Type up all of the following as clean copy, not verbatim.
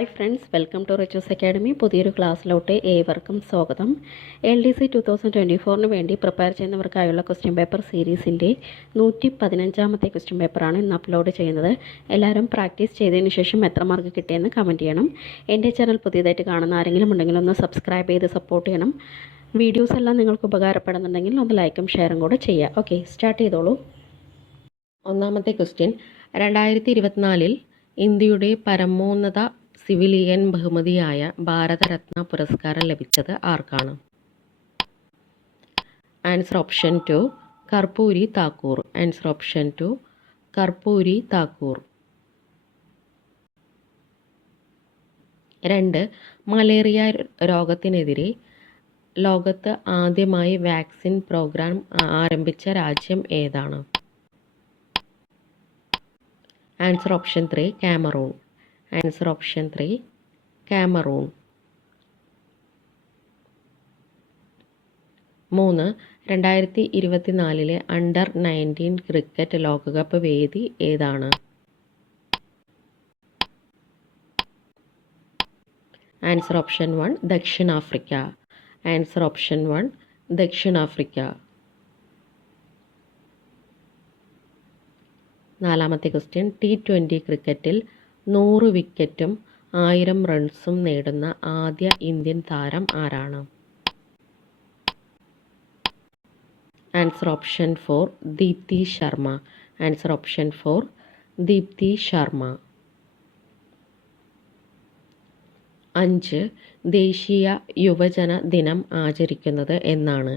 Hi friends, welcome to Riches Academy. പുതിയൊരു ക്ലാസ്സിലോട്ട് ഏവർക്കും സ്വാഗതം. LDC 2024 വേണ്ടി പ്രിപ്പയർ ചെയ്യുന്നവർക്കായുള്ള ക്വസ്റ്റ്യൻ പേപ്പർ സീരീസിൻ്റെ 115ാമത്തെ ക്വസ്റ്റ്യൻ പേപ്പറാണ് ഇന്ന് അപ്ലോഡ് ചെയ്യുന്നത്. എല്ലാവരും പ്രാക്ടീസ് ചെയ്തതിന് ശേഷം എത്ര മാർക്ക് കിട്ടിയെന്ന് കമൻറ്റ് ചെയ്യണം. എൻ്റെ ചാനൽ പുതിയതായിട്ട് കാണുന്ന ആരെങ്കിലും ഉണ്ടെങ്കിൽ ഒന്ന് സബ്സ്ക്രൈബ് ചെയ്ത് സപ്പോർട്ട് ചെയ്യണം. വീഡിയോസ് എല്ലാം നിങ്ങൾക്ക് ഉപകാരപ്പെടുന്നുണ്ടെങ്കിൽ ഒന്ന് ലൈക്കും ഷെയറും കൂടെ ചെയ്യുക. ഓക്കെ, സ്റ്റാർട്ട് ചെയ്തോളൂ. ഒന്നാമത്തെ ക്വസ്റ്റ്യൻ, 2024 ഇന്ത്യയുടെ പരമോന്നത സിവിലിയൻ ബഹുമതിയായ ഭാരതരത്ന പുരസ്കാരം ലഭിച്ചത് ആർക്കാണ്? Answer option 2 Karpoori Thakur. Answer option 2 Karpoori Thakur. 2. Malaria രോഗത്തിനെതിരെ ലോകത്ത് ആദ്യമായി വാക്സിൻ പ്രോഗ്രാം ആരംഭിച്ച രാജ്യം ഏതാണ്? Answer option 3 Cameroon. Answer option 3 Cameroon. 3. 2024 under 19 cricket ലോകകപ്പ് വേദി ഏതാണ്? ആൻസർ ഓപ്ഷൻ 1 ദക്ഷിണാഫ്രിക്ക. ആൻസർ ഓപ്ഷൻ 1 ദക്ഷിണാഫ്രിക്ക. 4ാമത്തെ ക്വസ്റ്റ്യൻ, T20 ക്രിക്കറ്റിൽ 100 വിക്കറ്റും 1000 റൺസും നേടുന്ന ആദ്യ ഇന്ത്യൻ താരം ആരാണ്? Answer option 4 Deepti Sharma. Answer option 4 Deepti Sharma. 5. ദേശീയ യുവജന ദിനം ആചരിക്കുന്നത് എന്നാണ്?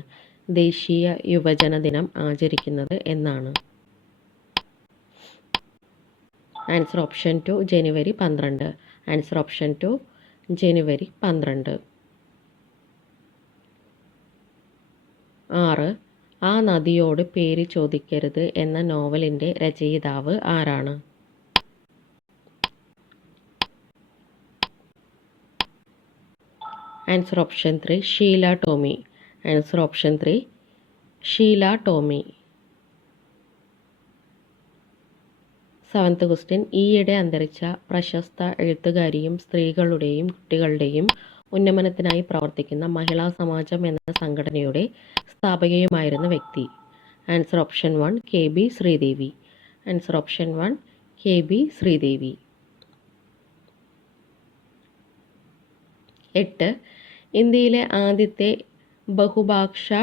ദേശീയ യുവജന ദിനം ആചരിക്കുന്നത് എന്നാണ്? ആൻസർ ഓപ്ഷൻ 2 ജനുവരി 12. ആൻസർ ഓപ്ഷൻ 2 ജനുവരി 12. 6. ആ നദിയോട് പേര് ചോദിക്കരുത് എന്ന നോവലിൻ്റെ രചയിതാവ് ആരാണ്? Answer option 3 Sheela Tomy. Answer option 3 Sheela Tomy. 7th question, ഈയിടെ അന്തരിച്ച പ്രശസ്ത എഴുത്തുകാരിയും സ്ത്രീകളുടെയും കുട്ടികളുടെയും ഉന്നമനത്തിനായി പ്രവർത്തിക്കുന്ന മഹിളാ സമാജം എന്ന സംഘടനയുടെ സ്ഥാപകയുമായിരുന്ന വ്യക്തി? Answer option 1 KB Sreedevi. Answer option 1 KB Sreedevi. 8. ഇന്ത്യയിലെ ആദ്യത്തെ ബഹുഭാഷാ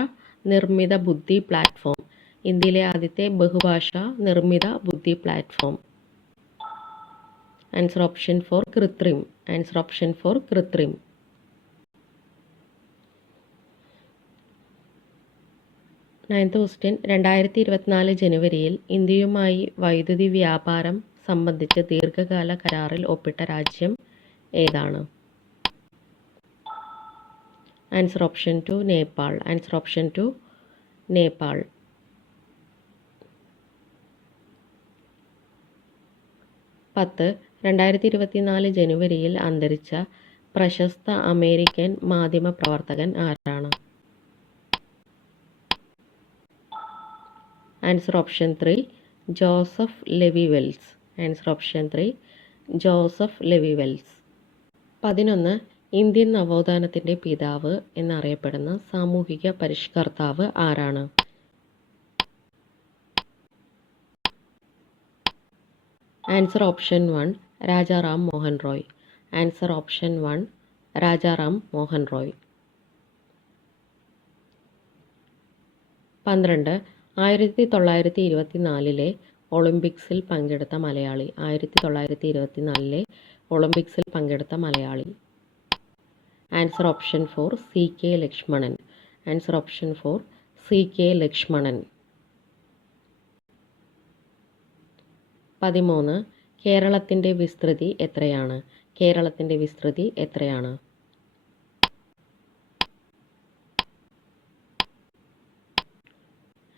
നിർമ്മിത ബുദ്ധി പ്ലാറ്റ്ഫോം? ഇന്ത്യയിലെ ആദ്യത്തെ ബഹുഭാഷാ നിർമ്മിത ബുദ്ധി platform? Answer option 4 Krutrim. Answer option 4 Krutrim. 9th question, 2024 ജനുവരിയിൽ ഇന്ത്യയുമായി വൈദ്യുതി വ്യാപാരം സംബന്ധിച്ച് ദീർഘകാല കരാറിൽ ഒപ്പിട്ട രാജ്യം ഏതാണ്? Answer option 2 Nepal. Answer option 2 Nepal. 10. 2024 ജനുവരിയിൽ അന്തരിച്ച പ്രശസ്ത അമേരിക്കൻ മാധ്യമപ്രവർത്തകൻ ആരാണ്? Answer option 3 Joseph Levi Wells. Answer option 3 Joseph Levi Wells. 11. Indian നവോത്ഥാനത്തിൻ്റെ പിതാവ് എന്നറിയപ്പെടുന്ന സാമൂഹിക പരിഷ്കർത്താവ് ആരാണ്? Answer option 1 Rajaram Mohan Roy. Answer option 1 Rajaram Mohan Roy. 12. 1924 ഒളിമ്പിക്സിൽ പങ്കെടുത്ത മലയാളി? 1924 ഒളിമ്പിക്സിൽ പങ്കെടുത്ത മലയാളി? Answer option 4 CK Lakshmanan. Answer option 4 CK Lakshmanan. 13. കേരളത്തിൻ്റെ വിസ്തൃതി എത്രയാണ്? കേരളത്തിൻ്റെ വിസ്തൃതി എത്രയാണ്?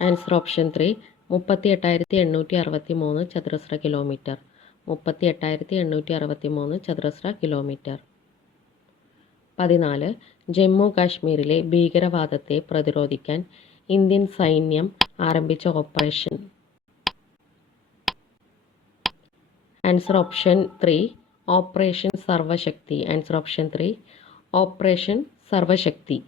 ആൻസർ ഓപ്ഷൻ 3 38,863 ചതുരശ്ര കിലോമീറ്റർ. 38,863 ചതുരശ്ര കിലോമീറ്റർ. 14. ജമ്മു കാശ്മീരിലെ ഭീകരവാദത്തെ പ്രതിരോധിക്കാൻ ഇന്ത്യൻ സൈന്യം ആരംഭിച്ച operation? Answer option 3 operation Sarvashakti. Answer option 3 operation Sarvashakti.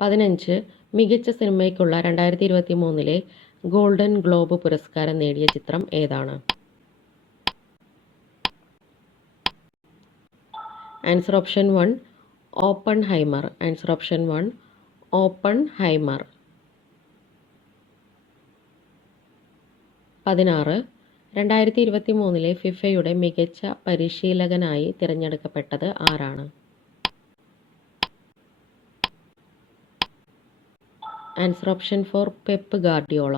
15 മികച്ച സിനിമയ്ക്കുള്ള 2023 ഗോൾഡൻ ഗ്ലോബ് പുരസ്കാരം നേടിയ ചിത്രം ഏതാണ്? Answer option 1 Oppenheimer. Answer option 1 Oppenheimer. 16 2023 ഫിഫയുടെ മികച്ച പരിശീലകനായി തിരഞ്ഞെടുക്കപ്പെട്ടത് ആരാണ്? Answer option 4 Pep Guardiola.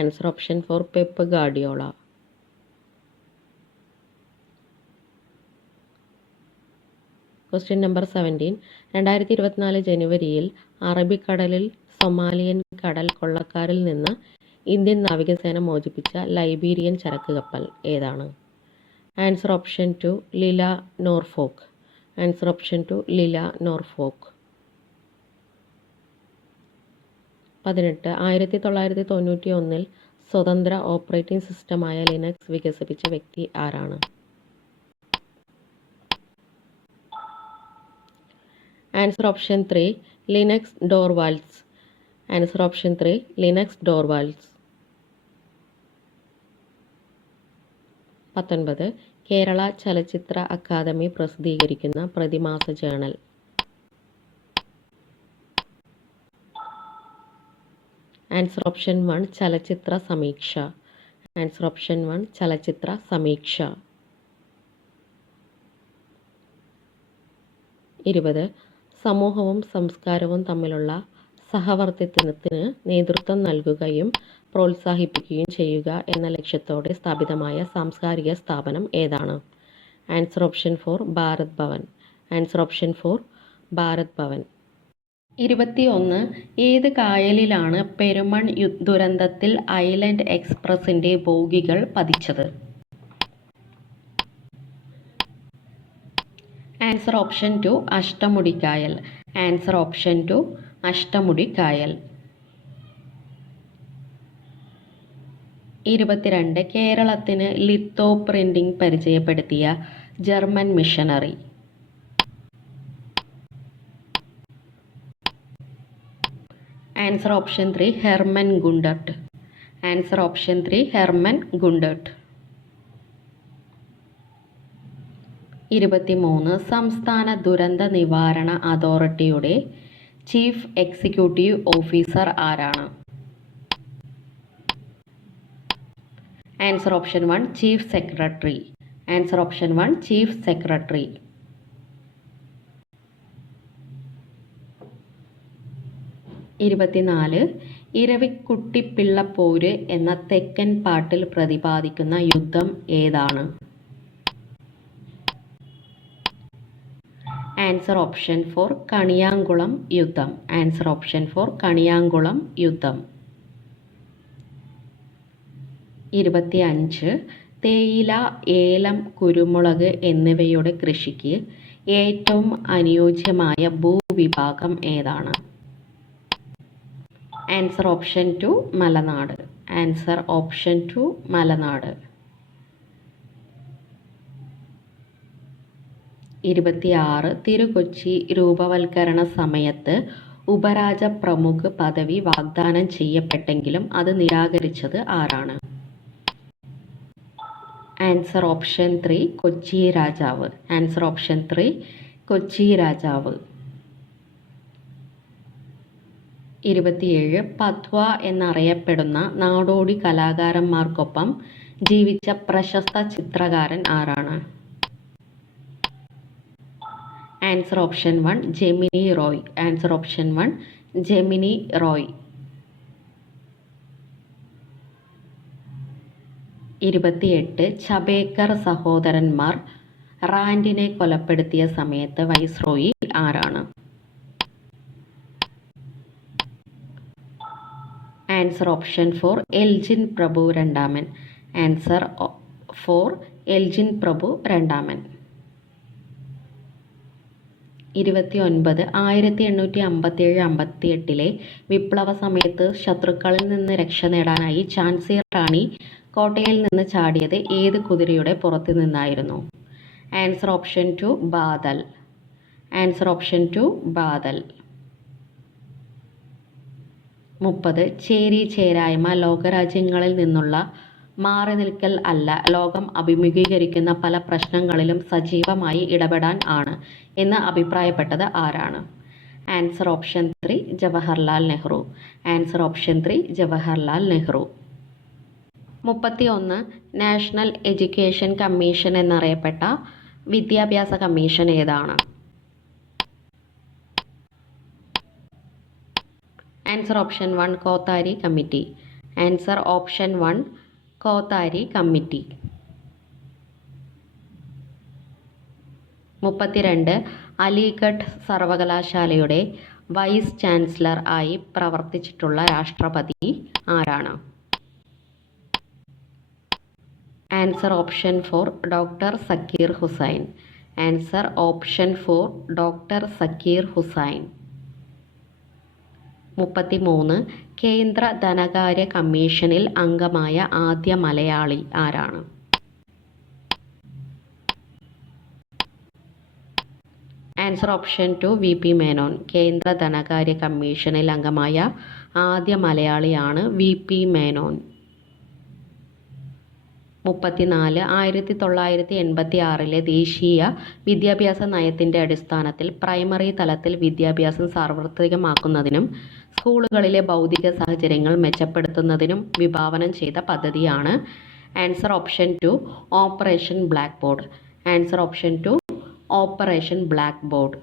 Answer option 4 Pep Guardiola. Question number 17 2024 ജനുവരിയിൽ അറബിക്കടലിൽ സൊമാലിയൻ കടൽ കൊള്ളക്കാരിൽ നിന്ന് ഇന്ത്യൻ നാവികസേന മോചിപ്പിച്ച ലൈബീരിയൻ ചരക്ക് കപ്പൽ ഏതാണ്? Answer option 2 Lila Norfolk. Answer option 2 Lila Norfolk. 18 1991 സ്വതന്ത്ര ഓപ്പറേറ്റിംഗ് സിസ്റ്റമായ ലിനക്സ് വികസിപ്പിച്ച വ്യക്തി ആരാണ്? Answer option 3 Linux Torvalds. Answer option 3 Linux Torvalds. 19 Kerala ചലച്ചിത്ര അക്കാദമി പ്രസിദ്ധീകരിക്കുന്ന പ്രതിമാസ ജേണൽ. ആൻസർ ഓപ്ഷൻ 1 ചലച്ചിത്ര സമീക്ഷ. ആൻസർ ഓപ്ഷൻ 1 ചലച്ചിത്ര സമീക്ഷ. 20 സമൂഹവും സംസ്കാരവും തമ്മിലുള്ള സഹവർത്തിത്വത്തിന് നേതൃത്വം നൽകുകയും പ്രോത്സാഹിപ്പിക്കുകയും ചെയ്യുക എന്ന ലക്ഷ്യത്തോടെ സ്ഥാപിതമായ സാംസ്കാരിക സ്ഥാപനം ഏതാണ്? Answer option 4 Bharat Bhavan. Answer option 4 Bharat Bhavan. 21 ഏത് കായലിലാണ് പെരുമൺ ദുരന്തത്തിൽ ഐലൻഡ് എക്സ്പ്രസിന്റെ ബോഗികൾ പതിച്ചത്? ആൻസർ ഓപ്ഷൻ 2 അഷ്ടമുടിക്കായൽ. ആൻസർ ഓപ്ഷൻ 2 അഷ്ടമുടിക്കായൽ. 22 കേരളത്തിന് ലിത്തോ പ്രിന്റിംഗ് പരിചയപ്പെടുത്തിയ German missionary. Answer option 3 Hermann Gundert. Answer option 3 Hermann Gundert. 23 സംസ്ഥാന ദുരന്ത നിവാരണ അതോറിറ്റിയുടെ ചീഫ് എക്സിക്യൂട്ടീവ് ഓഫീസർ ആരാണ്? Answer option 1 chief secretary. Answer option 1 chief secretary. 24 ഇരവിക്കുട്ടിപ്പിള്ളപ്പോര് എന്ന തെക്കൻ പാട്ടിൽ പ്രതിപാദിക്കുന്ന യുദ്ധം ഏതാണ്? ആൻസർ ഓപ്ഷൻ 4 കണിയാങ്കുളം യുദ്ധം. ആൻസർ ഓപ്ഷൻ 4 കണിയാങ്കുളം യുദ്ധം. 25 തേയില, ഏലം, കുരുമുളക് എന്നിവയുടെ കൃഷിക്ക് ഏറ്റവും അനുയോജ്യമായ ഭൂവിഭാഗം ഏതാണ്? ആൻസർ ഓപ്ഷൻ 2 മലനാട്. ആൻസർ ഓപ്ഷൻ 2 മലനാട്. 26 തിരുകൊച്ചി രൂപവൽക്കരണ സമയത്ത് ഉപരാജ പ്രമുഖ് പദവി വാഗ്ദാനം ചെയ്യപ്പെട്ടെങ്കിലും അത് നിരാകരിച്ചത് ആരാണ്? ആൻസർ ഓപ്ഷൻ 3 കൊച്ചി രാജാവ്. ആൻസർ ഓപ്ഷൻ 3 കൊച്ചി രാജാവ്. 27 പത്വ എന്നറിയപ്പെടുന്ന നാടോടി കലാകാരന്മാർക്കൊപ്പം ജീവിച്ച പ്രശസ്ത ചിത്രകാരൻ ആരാണ്? Answer option 1 Gemini Roy. Answer option 1 Gemini Roy. 28 ചബേക്കർ സഹോദരന്മാർ റാൻഡിനെ കൊലപ്പെടുത്തിയ സമയത്ത് വൈസ്രോയി ആരാണ്? ആൻസർ ഓപ്ഷൻ 4 എൽജിൻ പ്രഭു രണ്ടാമൻ. ആൻസർ 4 എൽജിൻ പ്രഭു രണ്ടാമൻ. 29 1857-58 വിപ്ലവ സമയത്ത് ശത്രുക്കളിൽ നിന്ന് രക്ഷ നേടാനായി ഝാൻസി റാണി കോട്ടയിൽ നിന്ന് ചാടിയത് ഏത് കുതിരയുടെ പുറത്തു നിന്നായിരുന്നു? Answer option 2 Badal. Answer option 2 Badal. 30 ചേരി ചേരായ്മ ലോകരാജ്യങ്ങളിൽ നിന്നുള്ള മാറി നിൽക്കൽ അല്ല, ലോകം അഭിമുഖീകരിക്കുന്ന പല പ്രശ്നങ്ങളിലും സജീവമായി ഇടപെടാൻ ആണ് എന്ന് അഭിപ്രായപ്പെട്ടത് ആരാണ്? Answer option 3 Jawaharlal Nehru. Answer option 3 Jawaharlal Nehru. 31 national education commission എന്നറിയപ്പെട്ട വിദ്യാഭ്യാസ കമ്മീഷൻ ഏതാണ്? Answer option 1 Kothari committee. Answer option 1 Kothari committee. 32 Aligarh സർവകലാശാലയുടെ വൈസ് ചാൻസലർ ആയി പ്രവർത്തിച്ചിട്ടുള്ള രാഷ്ട്രപതി ആരാണ്? Answer option 4 doctor Zakir Hussain. Answer option 4 doctor Zakir Hussain. 33 കേന്ദ്ര ധനകാര്യ കമ്മീഷനിൽ അംഗമായ ആദ്യ മലയാളി ആരാണ്? Answer option 2 V P. മേനോൻ. കേന്ദ്ര ധനകാര്യ കമ്മീഷനിൽ അംഗമായ ആദ്യ മലയാളിയാണ് വി.പി. മേനോൻ. 34 1986 ദേശീയ വിദ്യാഭ്യാസ നയത്തിൻ്റെ അടിസ്ഥാനത്തിൽ പ്രൈമറി തലത്തിൽ വിദ്യാഭ്യാസം സാർവത്രികമാക്കുന്നതിനും സ്കൂളുകളിലെ ഭൗതിക സാഹചര്യങ്ങൾ മെച്ചപ്പെടുത്തുന്നതിനും വിഭാവനം ചെയ്ത പദ്ധതിയാണ് answer option 2 operation black board. Answer option 2 operation black board.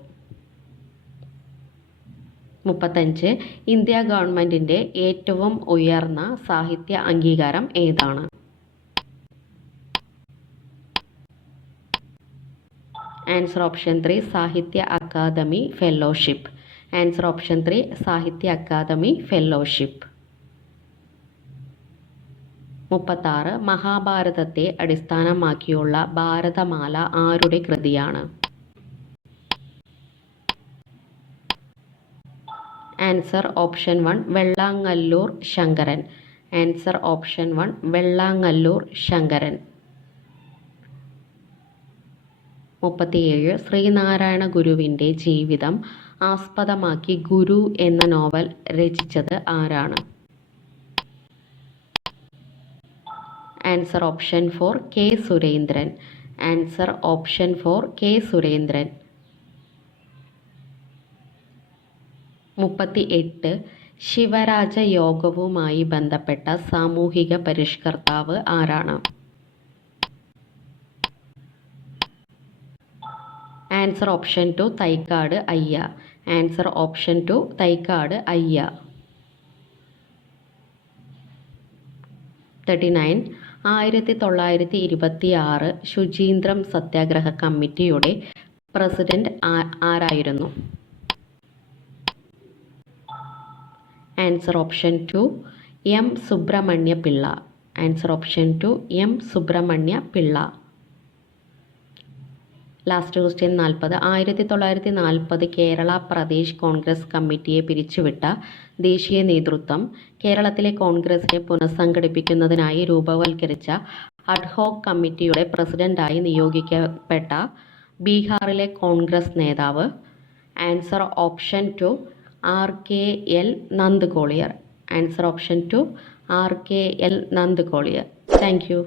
35 India ഗവൺമെൻറ്റിൻ്റെ ഏറ്റവും ഉയർന്ന സാഹിത്യ അംഗീകാരം ഏതാണ്? ആൻസർ ഓപ്ഷൻ 3 സാഹിത്യ അക്കാദമി ഫെലോഷിപ്പ്. ആൻസർ ഓപ്ഷൻ 3 സാഹിത്യ അക്കാദമി ഫെലോഷിപ്പ്. 36 മഹാഭാരതത്തെ അടിസ്ഥാനമാക്കിയുള്ള ഭാരതമാല ആരുടെ കൃതിയാണ്? Answer option 1 Vellangallur Sankaran. Answer option 1 Vellangallur Sankaran. 37 Sreenarayana ഗുരുവിൻ്റെ ജീവിതം ആസ്പദമാക്കി ഗുരു എന്ന നോവൽ രചിച്ചത് ആരാണ്? Answer option 4 K Surendran. Answer option 4 K Surendran. 38 ശിവരാജ യോഗവുമായി ബന്ധപ്പെട്ട സാമൂഹിക പരിഷ്കർത്താവ് ആരാണ്? ആൻസർ ഓപ്ഷൻ 2 തൈക്കാട് അയ്യ. ആൻസർ ഓപ്ഷൻ 2 തൈക്കാട് അയ്യ. 39 1926 ശുചീന്ദ്രം സത്യാഗ്രഹ കമ്മിറ്റിയുടെ പ്രസിഡന്റ് ആരായിരുന്നു? Answer option 2 M Subramania Pillai. Answer option 2 M Subramania Pillai. Last question 40 1940 Kerala Pradesh Congress കമ്മിറ്റിയെ പിരിച്ചുവിട്ട ദേശീയ നേതൃത്വം കേരളത്തിലെ കോൺഗ്രസിനെ പുനഃസംഘടിപ്പിക്കുന്നതിനായി രൂപവൽക്കരിച്ച അഡ്ഹോക് കമ്മിറ്റിയുടെ പ്രസിഡന്റായി നിയോഗിക്കപ്പെട്ട ബീഹാറിലെ കോൺഗ്രസ് നേതാവ്? Answer option 2 RKL Nand Collier. Answer option 2 RKL Nand Collier. Thank you.